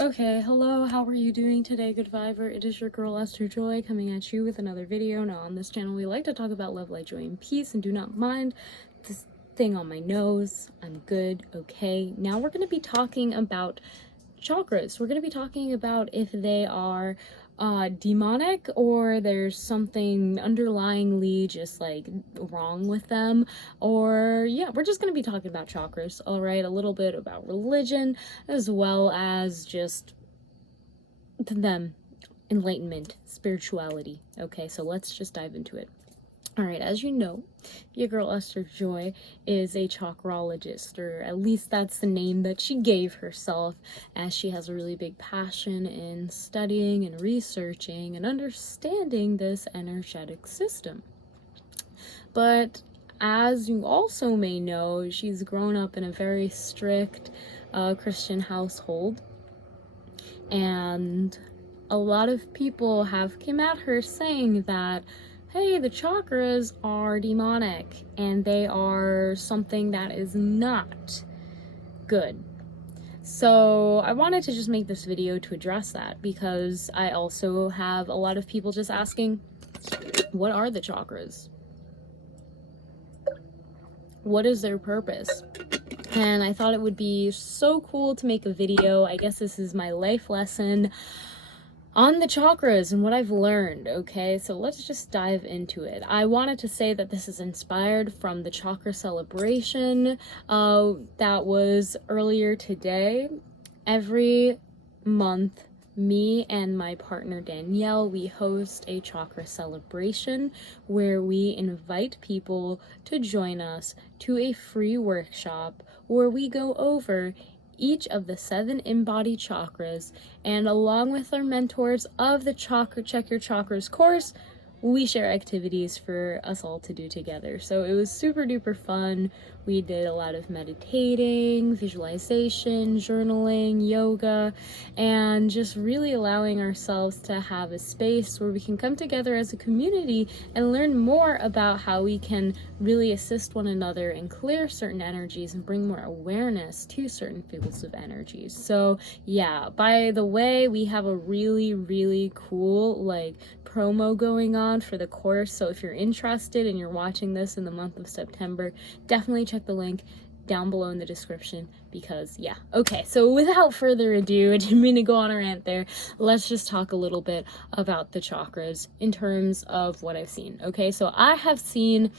Okay, hello, how are you doing today, good viber? It is your girl Esther Joy coming at you with another video. Now on this channel we like to talk about love, light, joy, and peace, and do not mind this thing on my nose. I'm good, okay. Now we're going to be talking about chakras. We're going to be talking about if they are demonic or there's something underlyingly just like wrong with them, or yeah, we're just going to be talking about chakras. All right, a little bit about religion as well as just them, enlightenment, spirituality. Okay, so let's just dive into it. All right, as you know, your girl Esther Joy is a chakrologist, or at least that's the name that she gave herself, as she has a really big passion in studying and researching and understanding this energetic system. But as you also may know, she's grown up in a very strict Christian household, and a lot of people have come at her saying that, hey, the chakras are demonic and they are something that is not good. So I wanted to just make this video to address that, because I also have a lot of people just asking, what are the chakras? What is their purpose? And I thought it would be so cool to make a video. I guess this is my life lesson on the chakras and what I've learned, okay? So let's just dive into it. I wanted to say that this is inspired from the chakra celebration that was earlier today. Every month, me and my partner Danielle, we host a chakra celebration where we invite people to join us to a free workshop where we go over each of the 7 embodied chakras, and along with our mentors of the Chakra Check Your Chakras course, we share activities for us all to do together. So it was super duper fun. We did a lot of meditating, visualization, journaling, yoga, and just really allowing ourselves to have a space where we can come together as a community and learn more about how we can really assist one another and clear certain energies and bring more awareness to certain fields of energies. So yeah, by the way, we have a really cool promo going on for the course. So if you're interested and you're watching this in the month of September, definitely check the link down below in the description, because yeah. Okay, so without further ado, I didn't mean to go on a rant there. Let's just talk a little bit about the chakras in terms of what I've seen. Okay, so I have seen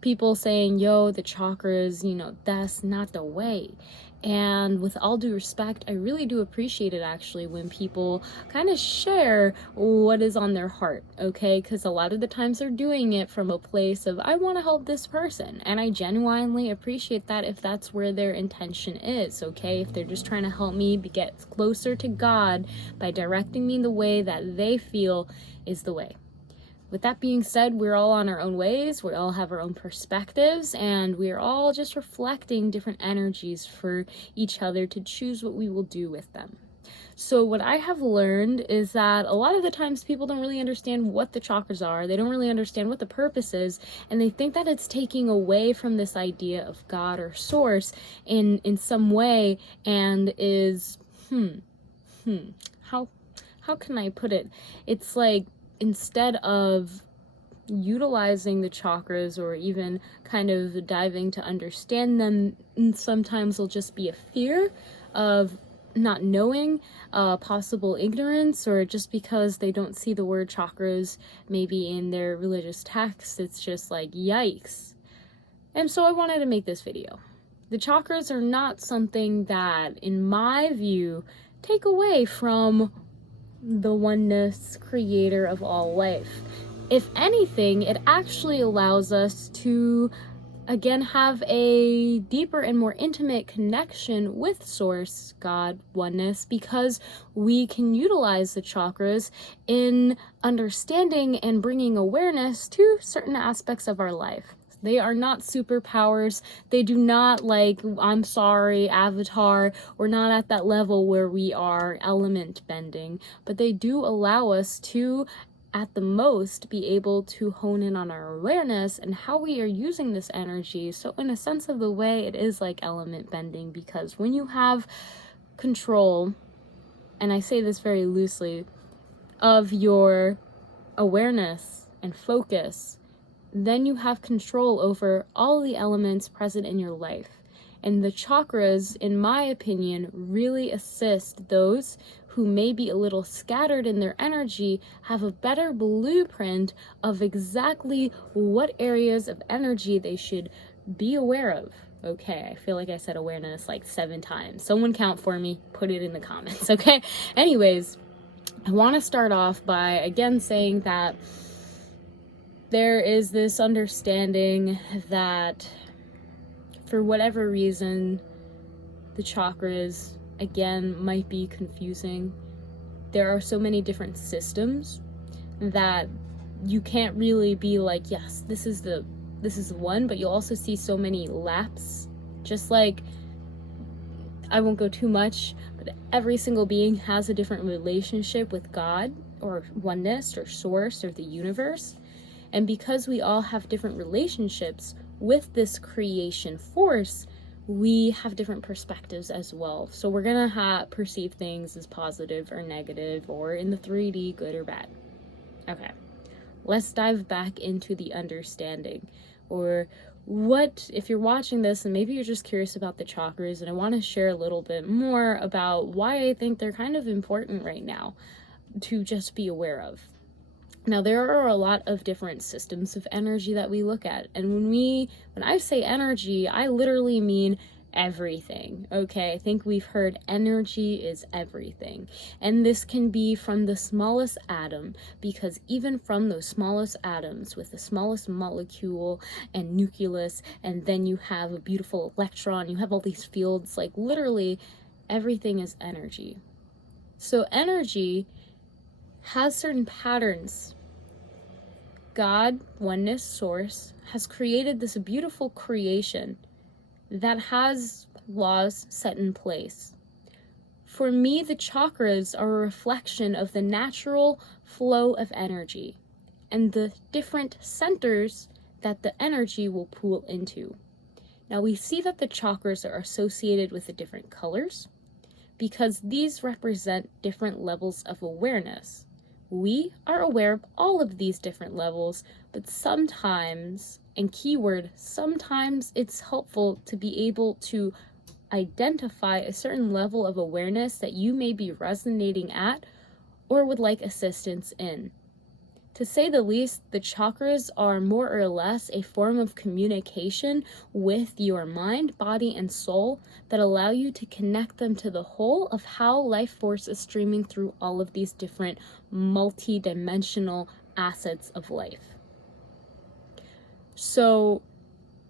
people saying, yo, the chakras, that's not the way. And with all due respect, I really do appreciate it actually when people kind of share what is on their heart, okay? Because a lot of the times they're doing it from a place of, I want to help this person. And I genuinely appreciate that if that's where their intention is, okay? If they're just trying to help me get closer to God by directing me the way that they feel is the way. With that being said, we're all on our own ways, we all have our own perspectives, and we're all just reflecting different energies for each other to choose what we will do with them. So what I have learned is that a lot of the times people don't really understand what the chakras are, they don't really understand what the purpose is, and they think that it's taking away from this idea of God or source in some way, and is, how can I put it? It's like, instead of utilizing the chakras or even kind of diving to understand them, sometimes there'll just be a fear of not knowing, possible ignorance, or just because they don't see the word chakras maybe in their religious text, it's just like, yikes. And so I wanted to make this video. The chakras are not something that, in my view, take away from the oneness, creator of all life. If anything, it actually allows us to, again, have a deeper and more intimate connection with source, God, oneness, because we can utilize the chakras in understanding and bringing awareness to certain aspects of our life. They are not superpowers. They do not, I'm sorry, Avatar. We're not at that level where we are element bending, but they do allow us to, at the most, be able to hone in on our awareness and how we are using this energy. So in a sense of the way, it is like element bending, because when you have control and I say this very loosely, of your awareness and focus, then you have control over all the elements present in your life. And the chakras, in my opinion, really assist those who may be a little scattered in their energy, have a better blueprint of exactly what areas of energy they should be aware of. Okay, I feel like I said awareness like 7 times. Someone count for me, put it in the comments, okay? Anyways, I want to start off by again saying that there is this understanding that for whatever reason, the chakras, again, might be confusing. There are so many different systems that you can't really be like, yes, this is the one, but you'll also see so many laps. Just like, I won't go too much, but every single being has a different relationship with God or oneness or source or the universe. And because we all have different relationships with this creation force, we have different perspectives as well. So we're gonna perceive things as positive or negative, or in the 3D, good or bad. Okay, let's dive back into the understanding, or what, if you're watching this and maybe you're just curious about the chakras, and I want to share a little bit more about why I think they're kind of important right now to just be aware of. Now, there are a lot of different systems of energy that we look at. And when I say energy, I literally mean everything, okay? I think we've heard energy is everything. And this can be from the smallest atom, because even from those smallest atoms with the smallest molecule and nucleus, and then you have a beautiful electron, you have all these fields, like literally everything is energy. So energy has certain patterns. God, oneness, source, has created this beautiful creation that has laws set in place. For me, the chakras are a reflection of the natural flow of energy and the different centers that the energy will pool into. Now we see that the chakras are associated with the different colors because these represent different levels of awareness. We are aware of all of these different levels, but sometimes, and keyword, sometimes it's helpful to be able to identify a certain level of awareness that you may be resonating at or would like assistance in. To say the least, the chakras are more or less a form of communication with your mind, body, and soul that allow you to connect them to the whole of how life force is streaming through all of these different multi-dimensional assets of life. So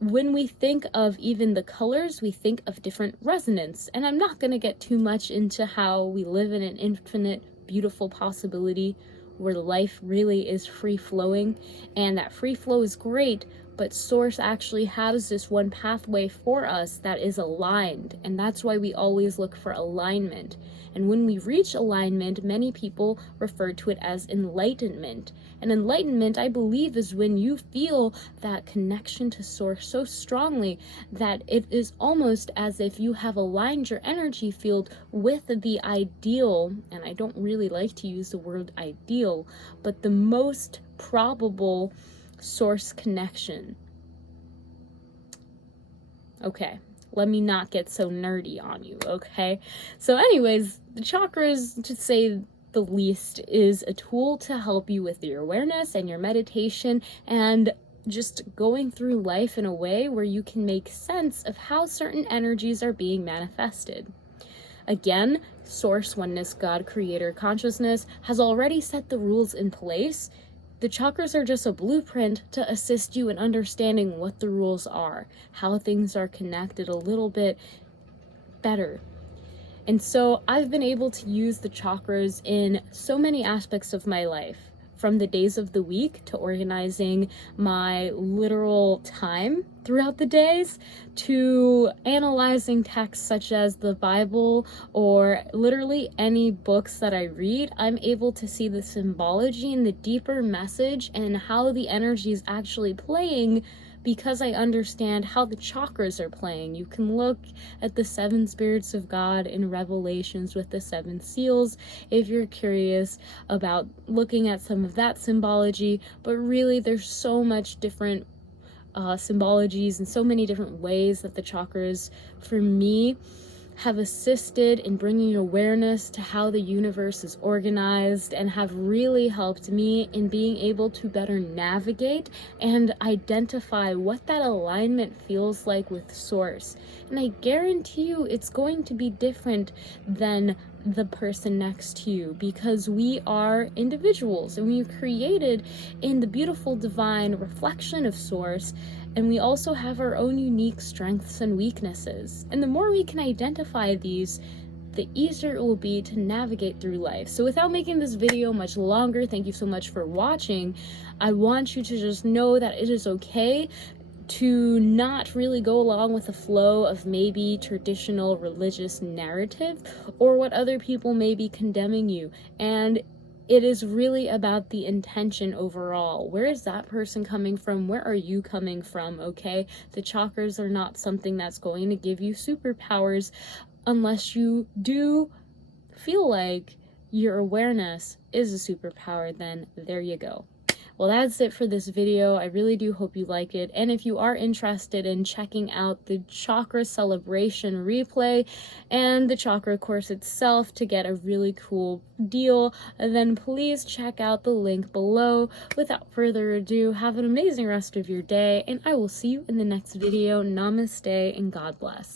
when we think of even the colors, we think of different resonance. And I'm not going to get too much into how we live in an infinite, beautiful possibility where life really is free-flowing, and that free flow is great, but source actually has this one pathway for us that is aligned, and that's why we always look for alignment. And when we reach alignment, many people refer to it as enlightenment. And enlightenment, I believe, is when you feel that connection to source so strongly that it is almost as if you have aligned your energy field with the ideal, and I don't really like to use the word ideal, but the most probable source connection. Okay, let me not get so nerdy on you, okay? So anyways, the chakras, to say the least, is a tool to help you with your awareness and your meditation and just going through life in a way where you can make sense of how certain energies are being manifested. Again, source, oneness, God, creator, consciousness has already set the rules in place. The chakras are just a blueprint to assist you in understanding what the rules are, how things are connected a little bit better. And so I've been able to use the chakras in so many aspects of my life, from the days of the week to organizing my literal time throughout the days, to analyzing texts such as the Bible or literally any books that I read. I'm able to see the symbology and the deeper message and how the energy is actually playing because I understand how the chakras are playing. You can look at the 7 spirits of God in Revelations with the 7 seals if you're curious about looking at some of that symbology, but really there's so much different symbologies and so many different ways that the chakras, for me, have assisted in bringing awareness to how the universe is organized, and have really helped me in being able to better navigate and identify what that alignment feels like with source. And I guarantee you it's going to be different than the person next to you, because we are individuals and we are created in the beautiful divine reflection of source, and we also have our own unique strengths and weaknesses. And the more we can identify these, the easier it will be to navigate through life. So without making this video much longer, thank you so much for watching. I want you to just know that it is okay to not really go along with the flow of maybe traditional religious narrative or what other people may be condemning you. And it is really about the intention overall. Where is that person coming from? Where are you coming from? Okay, the chakras are not something that's going to give you superpowers unless you do feel like your awareness is a superpower. Then there you go. Well, that's it for this video. I really do hope you like it. And if you are interested in checking out the chakra celebration replay and the chakra course itself to get a really cool deal, then please check out the link below. Without further ado, have an amazing rest of your day, and I will see you in the next video. Namaste and God bless.